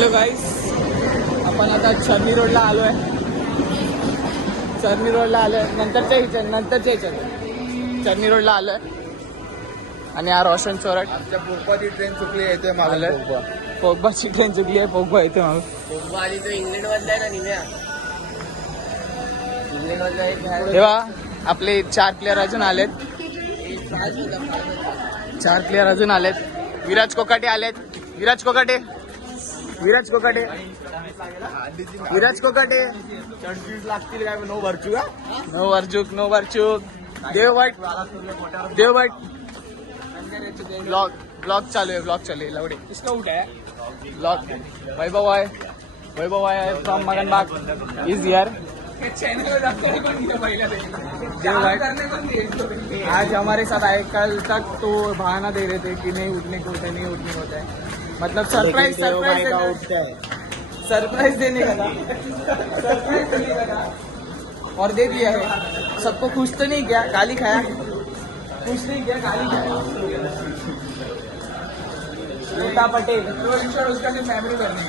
Hello गाईस, आपण आता चर्नी रोडला आलो आहे. चर्नी रोडला आलो आहे नंतरच्या ह्याच्यात चर्नी रोडला आलो आहे. आणि हा रोशन चोरट. आमच्या पोगबाची ट्रेन चुकली येते आलं पोगबाची ट्रेन चुकली आहे. पोगबा येते मग पोगबा आधी तो इंग्लंड मधला आहे ना निम्या. इंग्लंड मधला एक तेव्हा आपले 4 प्लेयर अजून आलेत. 4 प्लेयर अजून आलेत. विराज कोकाटे आलेत. विराज कोकाटे चर्चीज लागतील काय नो भरचू का नो वरचूक देवभट ब्लॉग चालू आहे लवडे इसका उठ है ब्लॉग. वैभव आहे फ्रॉम मगनबाग इज हियर. आज हमारे साथ आए. कल तक तो बहाना दे रहे थे कि नहीं उठने को होता है. मतलब सरप्राइज देने का था. और दे दिया है. सबको खुश तो नहीं किया, गाली खाया. खुश नहीं किया, गाली खाया. लोटा पटेल उसका सिर्फ मेमोरी भरने का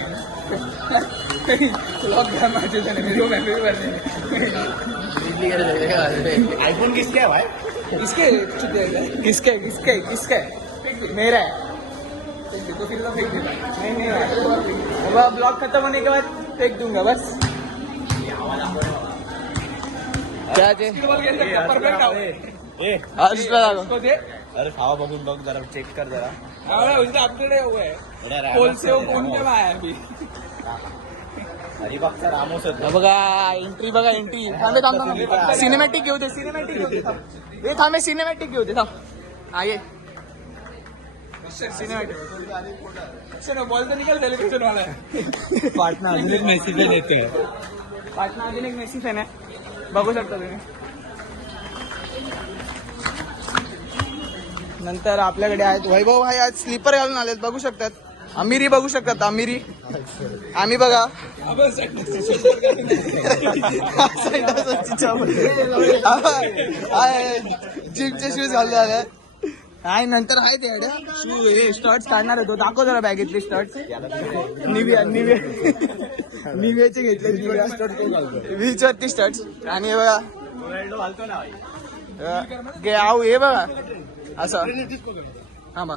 मेमोरी भरने आईफोन किसके है भाई किसके मेरा है. तो फिर फेंक देता. नहीं ब्लॉग खत्म होने के बाद फेंक दूंगा बस. क्या अरे खावा बघून बघ जरा चेक कर जरा. अपडेट हुआ है. अरे बघता रामोस बघा एंट्री थांबे. सिनेमॅटिक घेऊ दे. सिनेमॅटिक घेऊ दे. हा ये सिनेमॅटिक. बॉल तर निकाल सेलिब्रेशन वाला है. पाटणा अजून एक मेसेज येते. पाटणा अजून एक मेसी फॅन आहे. बघू शकता तुम्ही. नंतर आपल्याकडे आहेत वैभव भाई. आज स्लीपर घालून आलेत. बघू शकतात. अमिरी बघू शकतात. आम्ही बघा जिमचे शूज घालून आले. आणि नंतर आहे ते शू स्टर्ट्स काढणार होतो. दाखव जरा बॅगेतले स्टर्ट्स. निव्याचे घेतले. बीचवरती स्टर्ट्स. आणि हे बघा हे बघा असं. हा बा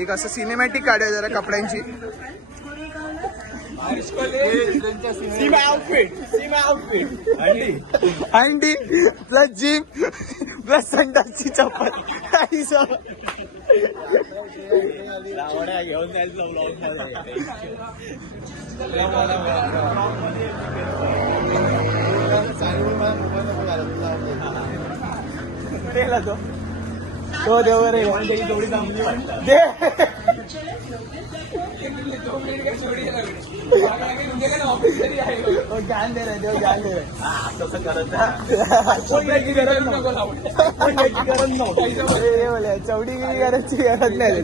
एक असं सिनेमॅटिक काढूया जरा कपड्यांची. अंडी प्लस जिम प्लस संडासची चप्पल. घेऊन जायचं तो देव रे तेवढी चांगली वाटतं. ज्ञान दे रहे देव ज्ञान दे रहे. तसं करत चौडी करायची गरज नाही.